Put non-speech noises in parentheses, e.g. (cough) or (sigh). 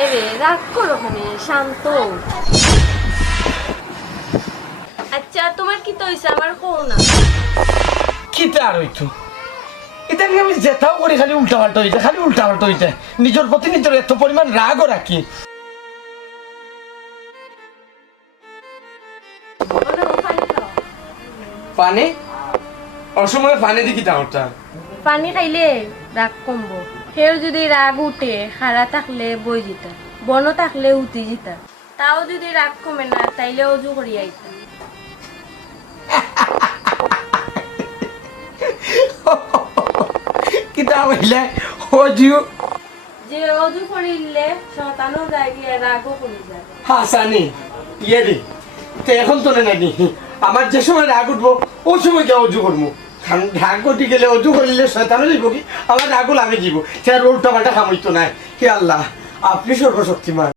এরে, রাগ করো খানে শান্ত। আচ্ছা তোমার কি তো হয়েছে আমার কো না? আর হইতো? এটা আমি যেটাও করি, খালি উল্টা পাল্টা হইতে। খালি উল্টা পাল্টা হইতে নিজের প্রতি নিজের এত পরিমাণ রাগও রাখি। পানি? অসময়ে পানি দেখি তাহটা পানি খাইলে রাগ কমবো। সেও যদি রাগ উঠে খাড়া থাকলে বই যেতা বন থাকলে উঠি যেতা তাও যদি রাগ কমে না তাইলে অজু করি আইতা। (laughs) কিতা হইলে হজিও যে অজু করিলে শতানো যায় গিয়ে রাগও কমে যায়। হাসানি ইয়ে রে তো এখন তো নানি আমার যে সময় রাগ উঠবো ওই সময় কে অজু করব রাগ উঠি গেলে অজু করিলে শয়তানও যাইব কি? আমার রাগও আমি যাব সে উল্টা পাল্টা খামইতো নাই। হে আল্লাহ, আপনি সর্বশক্তিমান।